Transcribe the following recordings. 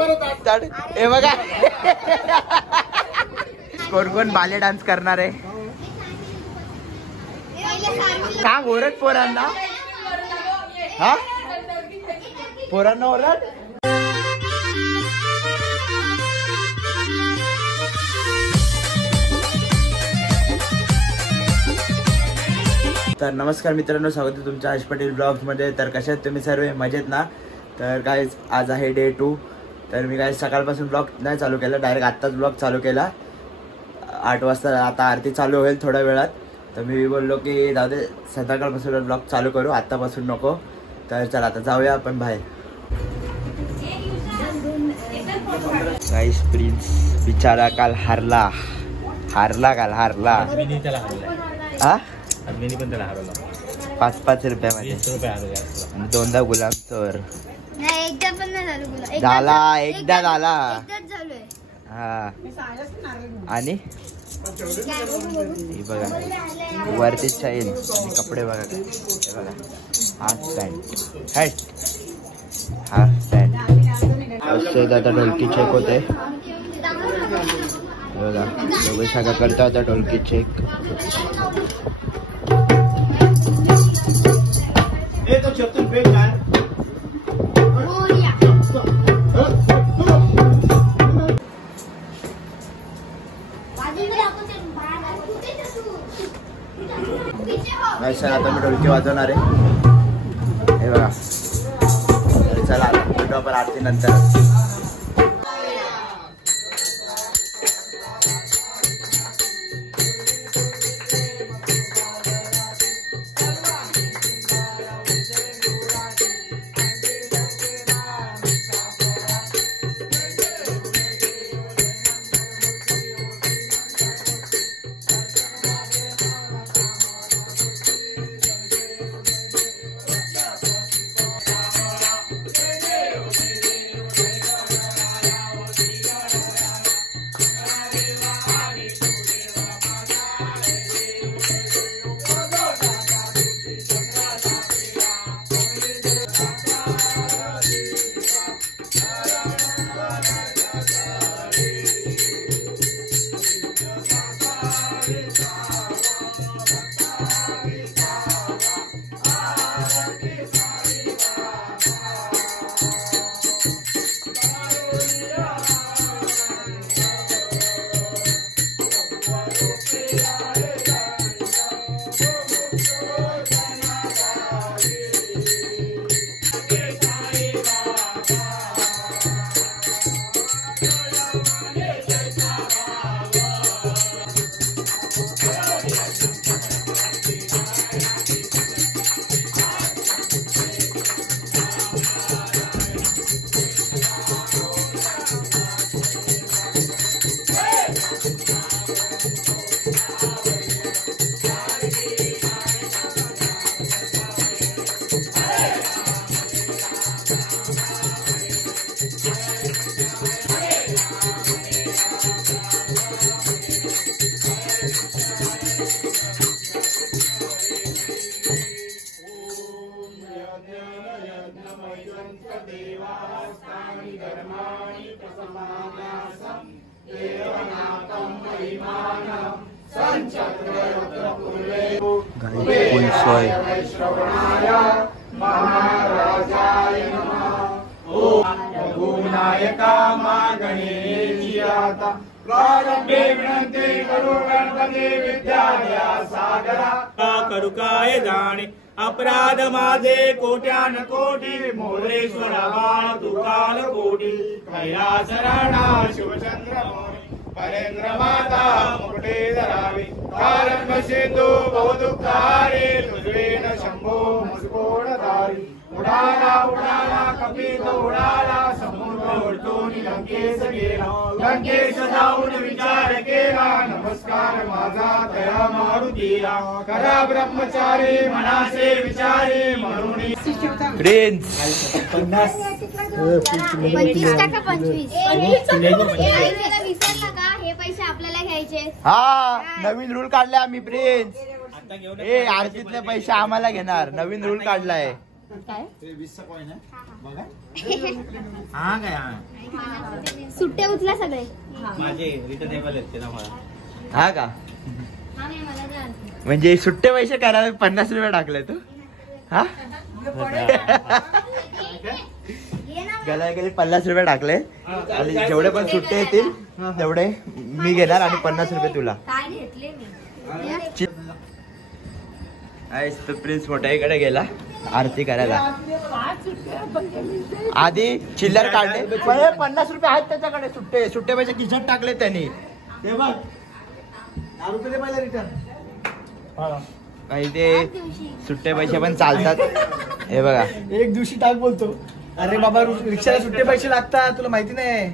हे बघा कोण कोण बाले डान्स करणार आहे सांग ओरड पोरांना हा पोरांना ओरड तर नमस्कार मित्रांनो स्वागत आहे तुमच्या आश पटेल ब्लॉग्स मध्ये। तर कशात तुम्ही सर्व मजेत ना। तर काय आज आहे डे 2। तर मी काय सकाळपासून ब्लॉग नाही चालू केला, डायरेक्ट आत्ताच ब्लॉग चालू केला 8 वाजता। आता आरती चालू होईल थोड्या वेळात, तर मी बोललो की जाऊ दे संध्याकाळपासून ब्लॉग चालू करू, आत्तापासून नको। तर चला आता जाऊया आपण बाहेर। गाइस प्रिन्स बिचारा काल हारला काल हारला हा अजूनही पण त्याला हरवला 5-5 रुपयामध्ये 20 रुपये हरवला। दोनदा गुलाब तर नाही एकदा पण नाही झालं गुलाब झाला एकदा झाला एकदाच झालोय हा। आणि हे बघा वरती चाईल आणि कपडे बघा हे बघा हाफ पॅन्ट हाफ पॅन्ट असं आता ढोलकी चेक होते बघा दोघे सगळं करता आता ढोलकी चेक। तो चप्पल फेक यार सर आता मी ढोलकी वाजवणार आहे हे बघा। चला भेटू आपण आरती नंतर। नायका गणेशियाता प्रारंभे विनंती करू गणपती विद्यालया सागरा करुकाय जाणे अपराध माझे कोट्यान कोटी मोरेश्वरा बाळ तुकाल कोटी कैलास राणा शिवचंद्र परेंद्र माता मुकुटे धरावे कारंभ सिंधू बहुदुःखारे तुझवेन शंभो मुस्कोडधारी उडाला उडाला कपित उडाला समुद्र उडतून लंकेश गेला लंकेश जाऊन विचार केला नमस्कार माझा तया मारुतीला करा ब्रह्मचारी मनासे विचारी म्हणून प्रिन्स 25 टाका 25 हे पैसे आपल्याला घ्यायचे हा। नवीन रूल काढलाय आम्ही प्रिन्स। ए आरतीतले पैसे आम्हाला घेणार, नवीन रूल काढलाय। काय 20चा कॉइन आहे बघा. हा काय हा सुट्टे उचला सगळे. माझे रिटर्नेबल आहेत ते ना मला. हा का म्हणजे सुट्टे पैसे करायला 50 रुपये टाकले तू. हा गेल्या गेले 50 रुपये टाकले आणि जेवढे पण सुट्टे येतील तेवढे मी घेणार आणि 50 रुपये तुला. काय घेतले मी तो प्रिन्स मोठ्याकडे गेला आरती करायला. आधी चिल्लर काढले 50 रुपये आहेत त्याच्याकडे सुट्टे सुट्टे पैसे खिशात टाकले त्यांनी. ते बघ काही ते सुट्टे पैसे पण चालतात. हे बघा एक दिवशी टाक बोलतो. अरे बाबा रिक्षाला सुट्टे पैसे लागतात तुला माहिती नाही.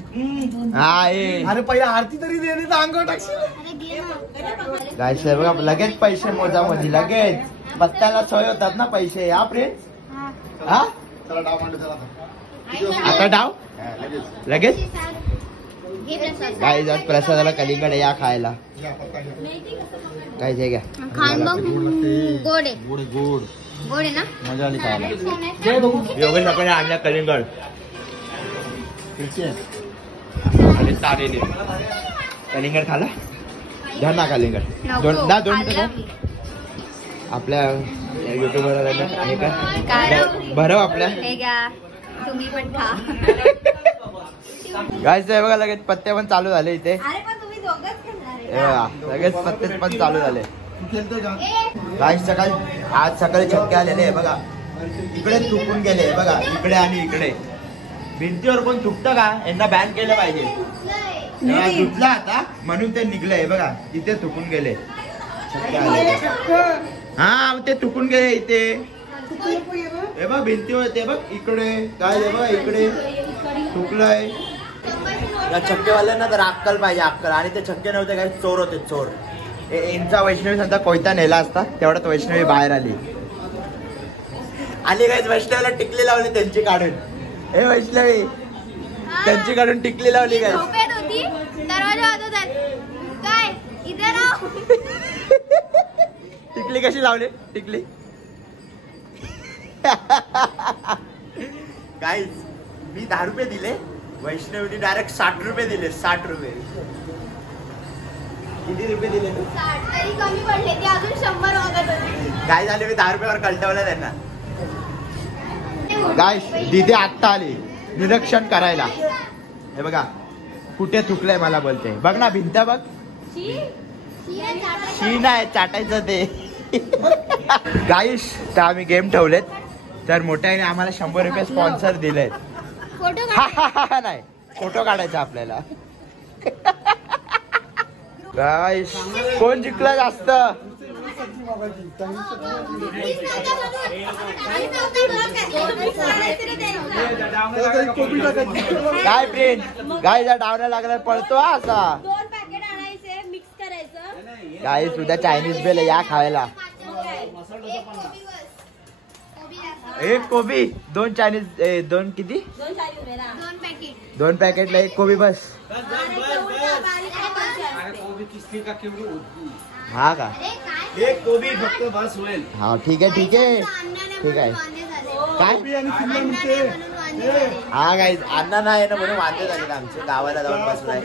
हा अरे पहिला आरती तरी दे तर अंगावर टाकशील. गायस बघा लगेच पैसे मोजामोजी लगेच पत्त्याला सोय होतात ना पैसे. हा प्रिन्स हा आता डाव लगेच. गाईज आज प्रसादाला कलिंगड या खायला. काय जे घ्या खान बघ गोड आहे. गोड गोड गोड आहे ना. मजा आली खायला. योगेश आपण आणल्या कलिंगड आणि तारेने कलिंगड खाला. घ्या ना कलिंगड दोन मिनिटं आपल्या युट्यूबवर हे कर भरव आपल्या. हे घ्या तुम्ही पण खा. गायच आहे बघा लगेच पत्ते पण चालू झाले इथे. अरे पण तुम्ही दोघंच खेळणार हे बघा लगेच पत्ते पण चालू झाले. गायच सकाळी आज सकाळी छक्के आलेले आहे बघा. इकडे तुटून गेले बघा इकडे आणि इकडे. भिंतीवर कोण तुटतं का यांना बॅन केलं पाहिजे. तुटला आता म्हणून ते निघलंय बघा. इथे तुटून गेले छक्के आले. हा ते तुटून गेले इथे. हे बघ भिंतीवर ते बघ इकडे काय हे बघ इकडे तुटलंय. या छक्केवाल्यांना तर अक्कल पाहिजे अक्कल. आणि ते छक्के नव्हते काय चोर होते चोर. यांचा वैष्णवी सांगता कोयता नेला असता तेवढ्यात वैष्णवी बाहेर आली काय वैष्णवीला टिकली लावली त्यांची काढून. हे वैष्णवी त्यांची काढून टिकली लावली काय. झोपेत होती दरवाजा वाजवतात काय इथे राव. टिकली कशी लावली टिकली. गाईज मी 10 रुपये दिले वैष्णवीने डायरेक्ट 60 रुपये दिले. 60 रुपये किती रुपये दिले तू. 60 तरी कमी पडले ते अजून 100 वागत होते. काय झाले मी 10 रुपयावर कळटवलं त्यांना. गाईस दीदी आत्ता आली निरीक्षण करायला. हे बघा कुठे थुकलंय मला बोलते. बघ ना भिंत बघ. शी नाही चाटायचं ते. गाईस तर आम्ही गेम ठेवलेत तर मोठ्याने आम्हाला 100 रुपये स्पॉन्सर दिलेत. फोटो नाही फोटो काढायचा आपल्याला. गाईस कोण जिंकलं जास्त. काय प्रिन्स गाय जर डावण्या लागला पळतो असा. 2 पॅकेट आणायचे मिक्स करायचं. गाई सुद्धा चायनीज बेल या खायला. एक कोबी 2 चायनीज 2 किती 2 चारी उभे राहा. 2 पॅकेट 2 पॅकेटला 1 कोबी बस. हा का एक कोबी फक्त बस होईल. हा ठीक आहे ठीक आहे ठीक आहे. काय हा गाईज अण्णा नाही ना म्हणून वांदे झाले आमचे गावाला जाऊन बसलाय.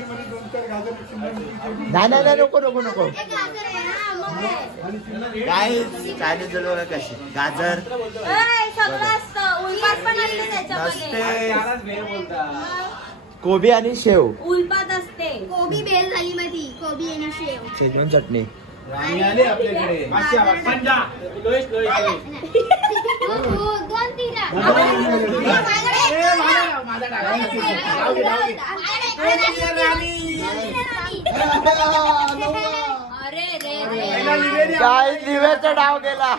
नाही नाही नको नको नको. गाईज चायनीज बघा कशी गाजर सगळं असतं. उलपात पण असते त्याच्यामध्ये. कोबी आणि शेव उलपात असते. कोबी बेल झाली मध्ये कोबी आणि शेव. शेजवान चटणी. आले आपल्याकडे 50 लोईस लोईस. 2-3 अरे रे काय दिव्याचा डाव गेला.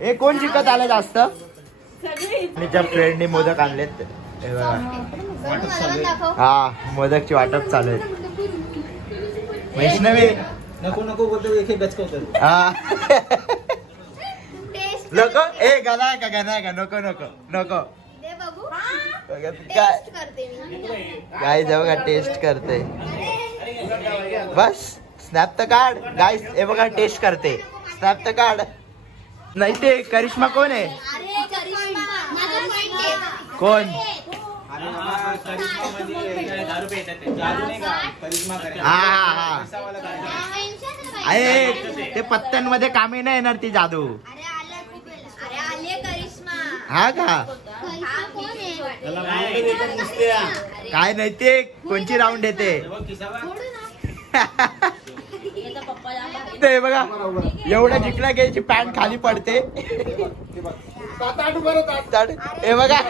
हे कोण शिकत आलं जास्त. तिच्या फ्रेंडनी मोदक आणलेत. हा मोदकची वाटप चालू आहे. वैष्णवी नको नको बोलतो एक गचकवतो. हा नको ए गला का गना का नको नको नको. काय गाय जाऊ का टेस्ट करते बस. स्नॅप तर काढ गाईस. हे बघा टेस्ट करते. स्नॅप तर काढ. नाही ते करिश्मा कोण आहे? अरे करिश्मा माझा friend आहे. कोण? अरे बाबा, करिश्मामध्ये दारू पितात ते. जादू नाही का? करिश्मा करे. हा हा हा. पैसावाला काय? अरे ते पत्त्यांमध्ये कामी नाही येणार ती जादू. अरे आले करिश्मा. हा का? हा कोण आहे? त्याला राऊंड देतात नुसत्या. काय नाही ते कोणची राऊंड येते बघ खिसावा. ते बघा एवढा जिंकला घ्यायची पॅन्ट खाली पडते. हे बघा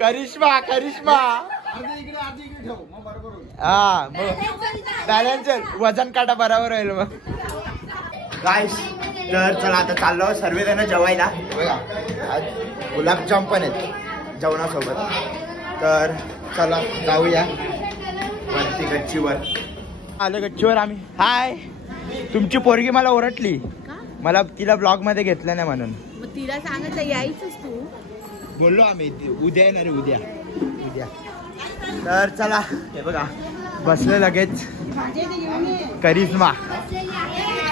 करिश्मा करिश्मा. हा बॅलन्स वजन काटा बरोबर होईल मग. गाईस तर चला आता चाललो सर्वजण जेवायला. बघा आज गुलाबजाम पण आहेत जेवणासोबत. तर चला जाऊया वरती गच्चीवर. आलं गच्चीवर आम्ही. हाय. तुमची पोरगी मला ओरडली. मला तिला ब्लॉग मध्ये घेतलं नाही म्हणून. मग तिला सांगितलं यायचंच तू. बोललो आम्ही उद्या येणार आहे. उद्या उद्या. तर चला हे बघा बसले लगेच करिश्मा.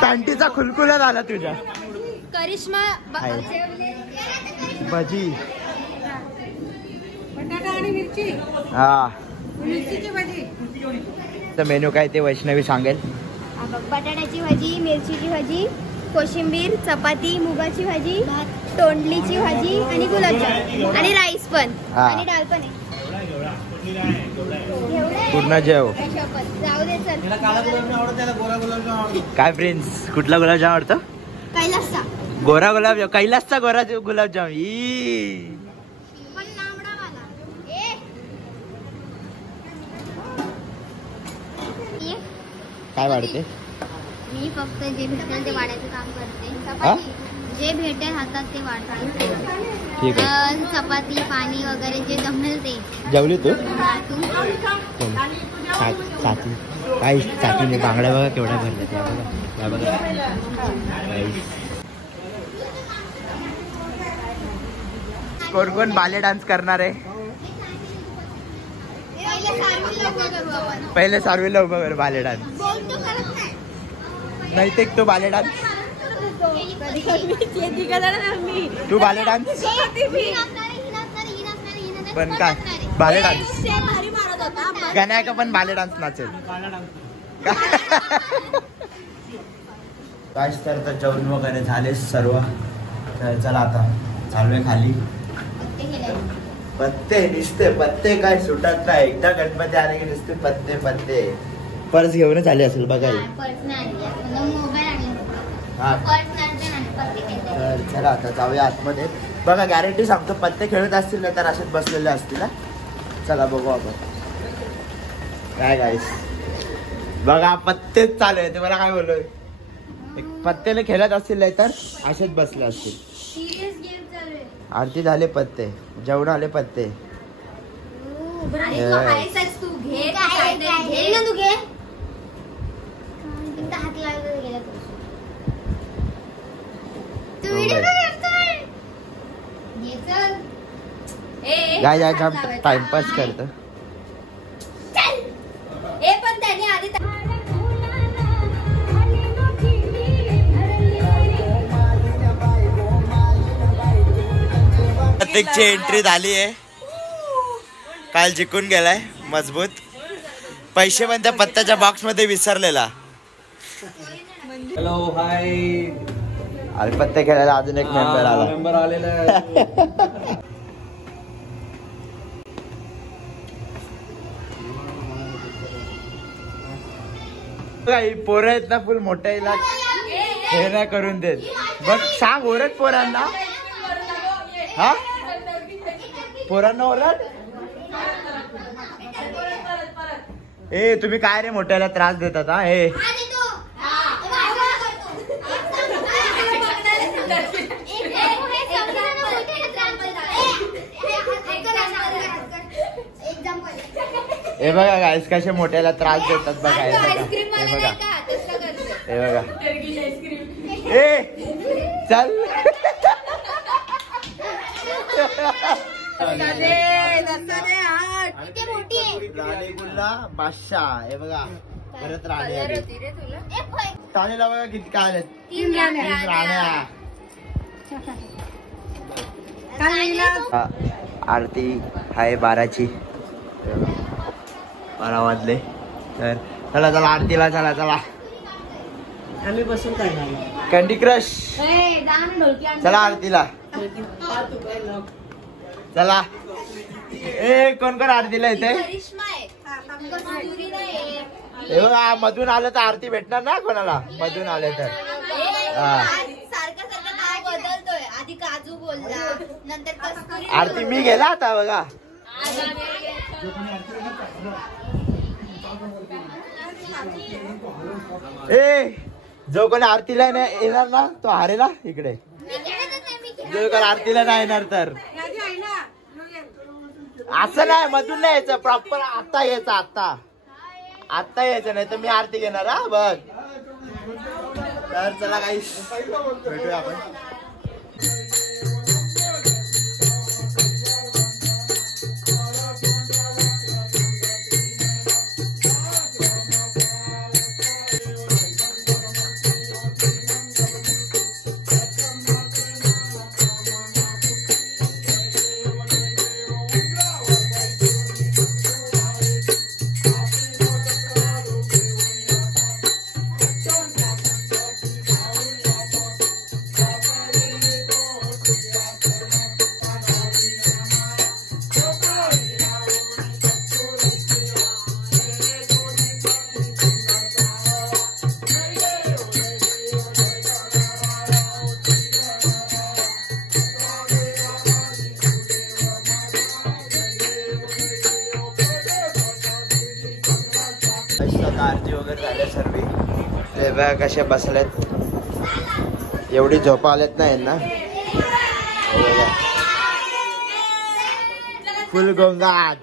पॅन्टीचा खुलखुला झाला तुझ्या. करिश्मा भजी बटाटा आणि मिरची. हा. मिरचीची भाजी. तर मेनू काय ते वैष्णवी सांगेल. बटाट्याची भाजी, मिरचीची भाजी, कोशिंबीर, चपाती, मुगाची भाजी, तोंडलीची भाजी आणि गुलाबजाम आणि राईस पण हा. आणि डाळ पण आहे. पूर्ण जेव. जाऊ दे चल. त्याला काळा गुलाबजाम आवडतो, त्याला गोरा गुलाबजाम आवडतो. काय प्रिन्स कुठला गुलाबजाम आवडतो? कैलासचा गोरा गुलाबजाम. कैलासचा गोरा गुलाबजाम. ई पण लांबडा वाला. काय वाढते? मी फक्त जे भेटेल ते वाढायचं काम करते. हा? जे भेटेल हातात ते वाढते. ठीक आहे. चपाती पाणी वगैरे जे जमेल ते. जेवली तू? तू चाची काय चाचीने बांगड्या बघा केवढ्या भरल्या त्या बघा. त्या बघा कोण कोण बाले डान्स करणार आहे? पहिले सारवीला उभं कर बाले डान्स. नाही ते तो बाले डान्स. तू बाले डान्स पण काय बाले डान्स. गाण्या का पण बाले डान्स नाचेल. काय तर जेवण वगैरे झाले सर्व. तर चला आता चालूय खाली. पत्ते निसते पत्ते काय सुटत नाही. एकदा गणपती आले की नुसते पत्ते पत्ते. पर्स घेऊनच आले असेल बघायला. हा. तर चला आता जाऊया आतमध्ये. बघा गॅरंटी सांगतो पत्ते खेळत असतील ना तर असेच बसलेले असतील. चला बघू आपण काय गाईस. बघा पत्तेच चालू आहे. तुम्हाला काय बोललोय पत्तेने खेळत असतील नाही तर असेच बसले असतील. आरती झाले पत्ते. जेवण आले पत्ते. तू घे ना तू घे. हात लागला गेला तू. गाय टाइमपास करतो. पण त्याने आधी प्रत्येकची एंट्री झाली आहे. काल जिंकून गेलाय मजबूत. पैसे पण त्या पत्त्याच्या बॉक्स मध्ये विसरलेला. Hello hi. अरे पत्ते खेळायला अजून एक मेंबर आला. मेंबर आलेला आहे. पोरं आहेत ना फुल मोठ्याला हे नाही करून देत. बघ सांग ओरड पोरांना. हा पोरांना ओरड. ए तुम्ही काय रे मोठ्याला त्रास देतात. हा हे हे बघा गाईस कसे मोठ्याला त्रास देतात. बघा हे बघा हे बघा. ए चल बादशाह. हे बघा परत राणे आले. होती रे तुला राणीला बघा किती काय आले. 3 राण्या. आरती आहे 12ची. 12 वाजले. तर चला चला आरतीला चला चला. आम्ही बसून काय कॅन्डी क्रश. चला आरतीला चला. ए कोण कोण आरतीला येते. करिश्मा आहे कस्तुरी नाही. हे बघा मधून आलं तर आरती भेटणार ना कोणाला. मधून आले तर हा. सारखं सारखं नाव बदलतोय. आधी काजू बोलला नंतर कस्तुरी आरती मी गेला आता बघा. ए जो कोणी आरतीला येणार ना तो हारेला इकडे. जो कोण आरतीला नाही येणार तर असं नाही मधून नाही यायचं. प्रॉपर आता यायचं. आता यायचं नाही तर मी आरती घेणार हा बघ. तर चला काही भेटूया आपण. आरती वगैरे झाल्या सर्व. ते बघा कसे बसलेत. एवढी झोपा आलेत ना यांना. फुल गोंगाट.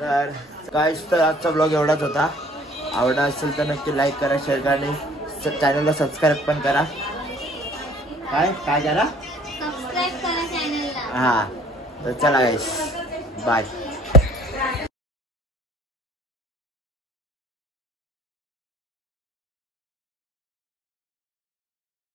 तर काय तर आजचा ब्लॉग एवढाच होता. आवडला असेल तर नक्की लाईक करा, शेअर करा आणि चॅनलला सबस्क्राईब पण करा. काय काय करा सबस्क्राईब करा चॅनलला. हा तर चला गाईस बाय.